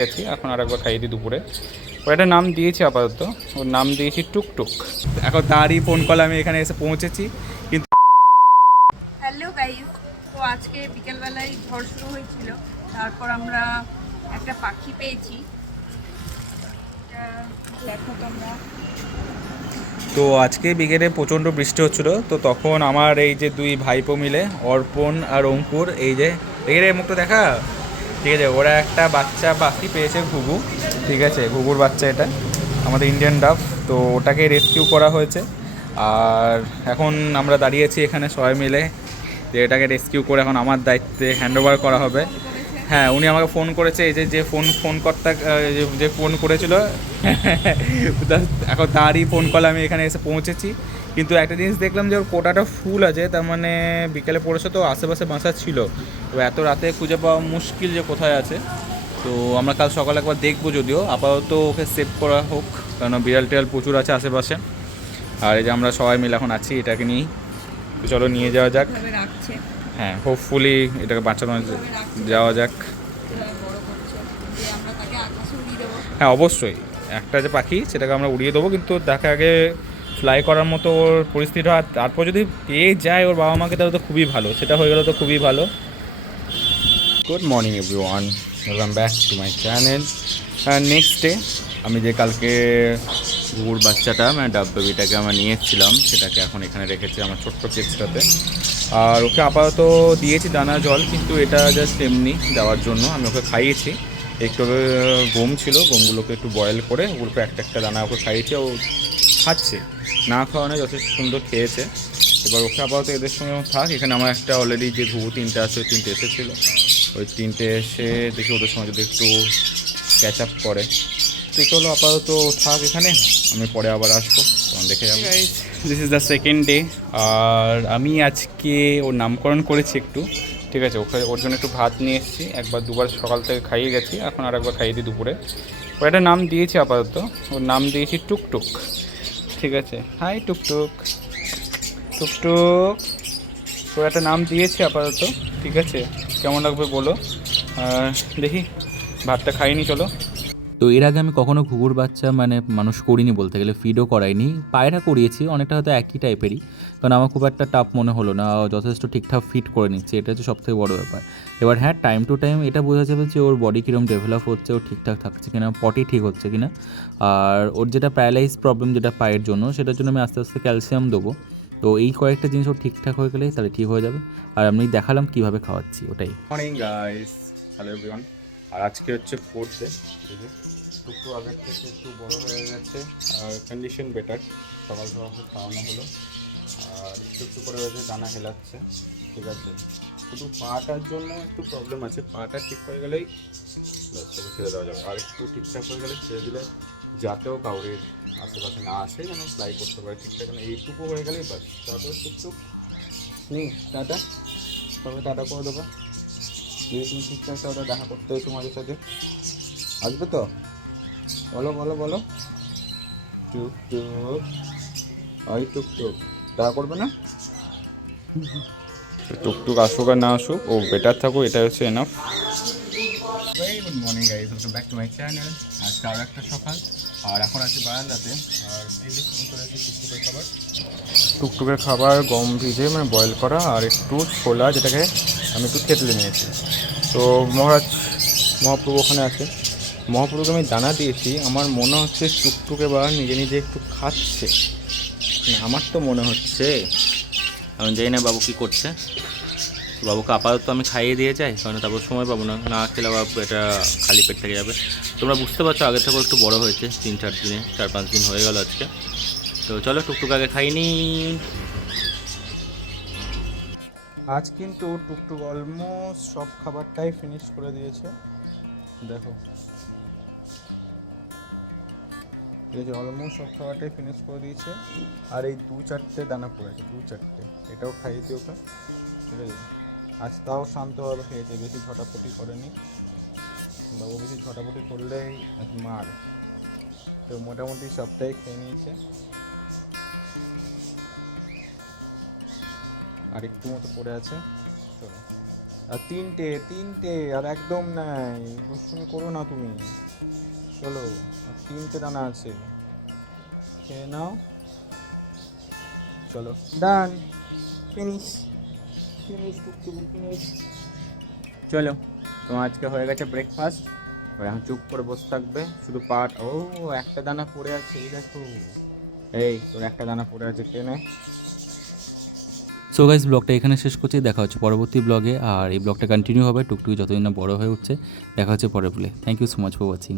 গেছি এখন আর একবার খাইয়ে দিই দুপুরে। ওর একটা নাম দিয়েছি আপাতত ওর নাম দিয়েছি টুকটুক। এখন তারই ফোন কল আমি এখানে এসে পৌঁছেছি কিন্তু হ্যালো গাইস তো আজকে বিকেলবেলায় ঝড় শুরু হয়েছিল তারপর আমরা একটা পাখি পেয়েছি। দেখো তোমরা। তো আজকে বিকেলে প্রচণ্ড বৃষ্টি হচ্ছিল তো তখন আমার এই যে দুই ভাইপো মিলে অর্পণ আর অঙ্কুর এই যে দেখে রে মুখটা দেখা। ঠিক আছে, ওরা একটা বাচ্চা পাখি পেয়েছে ঘুঘু, ঠিক আছে, ঘুঘুর বাচ্চা এটা, আমাদের ইন্ডিয়ান ডাফ তো ওটাকে রেস্কিউ করা হয়েছে। আর এখন আমরা দাঁড়িয়েছি এখানে সবাই মিলে, যে এটাকে রেস্কিউ করে এখন আমার দায়িত্বে হ্যান্ড ওভার করা হবে। হ্যাঁ উনি আমাকে ফোন করেছে, এই যে যে ফোন ফোন কর্তা যে- ফোন করেছিল এখন তারই ফোন কল আমি এখানে এসে পৌঁছেছি। কিন্তু একটা জিনিস দেখলাম যে ওর কোটাটা ফুল আছে তার মানে বিকেলে পড়েছে তো আশেপাশে বাসা ছিল। তো এত রাতে খুঁজে পাওয়া মুশকিল যে কোথায় আছে। তো আমরা কাল সকালে একবার দেখব যদিও। আপাতত ওকে সেভ করা হোক কারণ বিড়াল টিড়াল প্রচুর আছে আশেপাশে। আর এই যে আমরা সবাই মিলে এখন আছি এটাকে নিয়েই। তো চলো নিয়ে যাওয়া যাক। হ্যাঁ হোপফুলি এটাকে বাঁচানো যাওয়া যাক। হ্যাঁ অবশ্যই। একটা যে পাখি সেটাকে আমরা উড়িয়ে দেবো কিন্তু তাকে আগে ফ্লাই করার মতো ওর পরিস্থিতি হয়। তারপর যদি পেয়ে যায় ওর বাবা মাকে, তাহলে তো খুবই ভালো। সেটা হয়ে গেলে তো খুবই ভালো। Good morning everyone welcome back to my channel next day আমি যে কালকে গুড় বাচ্চাটা মানে ডাব বেবিটাকে আমরা নিয়ে এসেছিলাম সেটাকে এখন এখানে রেখেছি আমার ছোট্ট কেসটাতে আর ওকে আপাতত দিয়েছি দানা জল, কিন্তু এটা জাস্ট এমনি দেওয়ার জন্য। আমি ওকে খাইয়েছি। একটু গম ছিল, গমগুলোকে একটু বয়েল করে ওগুলোকে একটা একটা দানা ওকে খাইয়েছি। ও খাচ্ছে। না খাওয়ানো যথেষ্ট সুন্দর খেয়েছে। এবার ওকে আপাতত এদের সঙ্গে থাক। এখানে আমার একটা অলরেডি যে ঘুঘু তিনটে আছে, ওই তিনটে এসেছিল। ওই তিনটে এসে দেখি ওদের সঙ্গে যদি একটু ক্যাচ আপ করে। তো চলো আপাতত থাক এখানে। আমি পরে আবার আসব। তখন দেখে যাব। This is the second day আর আমি আজকে ওর নামকরণ করেছি একটু। ঠিক আছে ওখানে ওর জন্য একটু ভাত নিয়ে এসেছি। একবার দুবার সকাল থেকে খাইয়ে গেছি। এখন আর একবার খাইয়ে দিই দুপুরে। ওর একটা নাম দিয়েছি আপাতত। ওর নাম দিয়েছি টুকটুক। ঠিক আছে। হাই টুকটুক টুকটুক তো একটা নাম দিয়েছে আপাতত, ঠিক আছে? কেমন লাগবে বলো? আর দেখি, ভাতটা খাইনি, চলো। তো এর আগে আমি কখনো ঘুঘুর বাচ্চা মানে মানুষ করিনি বলতে গেলে ফিডও করাইনি। পায়রা করিয়েছি, অনেকটা হয়তো একই টাইপেরই কারণ আমার খুব একটা টাফ মনে হলো না যথেষ্ট ঠিকঠাক ফিট করে নিচ্ছে, এটা হচ্ছে সবথেকে বড় ব্যাপার। এবার হ্যাঁ টাইম টু টাইম এটা বোঝা যাবে যে ওর বডি কীরকম ডেভেলপ হচ্ছে, ও ঠিকঠাক থাকছে কিনা পটি ঠিক হচ্ছে কিনা। আর ওর যেটা প্যারালাইজ প্রবলেম যেটা পায়ের জন্য, সেটার জন্য আমি আস্তে আস্তে ক্যালসিয়াম দেবো। তো এই কয়েকটা জিনিস ওর ঠিকঠাক হয়ে গেলেই তাহলে ঠিক হয়ে যাবে। আর আমি দেখালাম কীভাবে খাওয়াচ্ছি, ওটাই। মর্নিং গাইস হ্যালো এভরিওয়ান আর আজকে হচ্ছে ফোর্থ ডে একটু আগের থেকে একটু বড় হয়ে গেছে। আর কন্ডিশন বেটার সকাল সকাল খাওয়ানো হলো। আর একটু একটু করে হয়েছে দানা হেলাচ্ছে। ঠিক আছে? শুধু পাটার জন্য একটু প্রবলেম আছে। পাটা ঠিক হয়ে গেলেই ছেড়ে দেওয়া যাবে। আর একটু ঠিকঠাক হয়ে গেলে ছেড়ে দিলে যাতেও কাউরের আশেপাশে না আসে, যেন ফ্লাই করতে পারে ঠিকঠাক। যেন এইটুকু হয়ে গেলেই বাস। তারপরে টুকটুক নেই টাটা। তবে টাটা করে দেবো। তুমি ঠিকঠাক ওটা দেখা করতে হয়েছো মাঝে সাথে আসবে তো? বলো বলো বলো। টুকটুক ওই টুকটুক দেখা করবে না? টুকটুক আসুক আর না আসুক, ও বেটার থাকুক এটা হচ্ছে enough good morning guys welcome back to my channel আজকে আরও একটা সকাল। আর এখন আছে বারান্দাতে। আর এই করে আছি টুকটুকের খাবার। টুকটুকের খাবার গম ভিজে মানে বয়েল করা আর একটু ছোলা যেটাকে আমি একটু থেতলে নিয়েছি। তো মহারাজ মহাপ্রভু ওখানে আছে। মহাপ্রভুকে আমি দানা দিয়েছি। আমার মনে হচ্ছে টুকটুকে বা নিজে নিজে একটু খাচ্ছে। না, আমার তো মনে হচ্ছে। আমি জানি না বাবু কী করছে। বাবুকে আপাতত আমি খাইয়ে দিয়ে যাই, কারণ তারপর সময় পাবো না। না খেলে আবার এটা খালি পেট থেকে যাবে। তোমরা বুঝতে পারছ, আগে থেকেও একটু বড় হয়েছে, তিন চার দিনে, চার পাঁচ দিন হয়ে গেল আজকে। তো চলো টুকটুক আগে খাইনি আজ কিন্তু টুকটুক অলমোস্ট সব খাবারটাই ফিনিশ করে দিয়েছে। দেখো। এই যে অলমোস্ট সব খাবারটাই ফিনিশ করে দিয়েছে। আর এই দু চারটে দানা পড়েছে, দু চারটে। এটাও খাইয়ে দিই ওকে। ঠিক আছে? আজ তাও শান্তভাবে খেয়েছে বেশি ঝটাপটি করেনি। বাবু বেশি ঝটাপটি করলেই মার। তো মোটামুটি সবটাই খেয়ে নিয়েছে। আর একটু মতো পড়ে আছে। চলো। আর তিনটে তিনটে, আর একদম নাই। দুষ্টুমি করো না তুমি। চলো, আর তিনটে দানা আছে। খেয়ে নাও। চলো। ডান। ফিনিশ। চলো, তোমার আজকে হয়ে গেছে ব্রেকফাস্ট এবার এখন চুপ করে বসে থাকবে, শুধু পাট। ও, একটা দানা পড়ে আছে, এই দেখো। এই, তোর একটা দানা পড়ে আছে কেনে সো গাইজ ব্লগটা এখানে শেষ করছি। দেখা হচ্ছে পরবর্তী ব্লগে আর এই ব্লগটা কন্টিনিউ হবে। টুকটুকি যতদিন না বড় হয়ে উঠছে, দেখা হচ্ছে পরের ব্লগে thank you so much for watching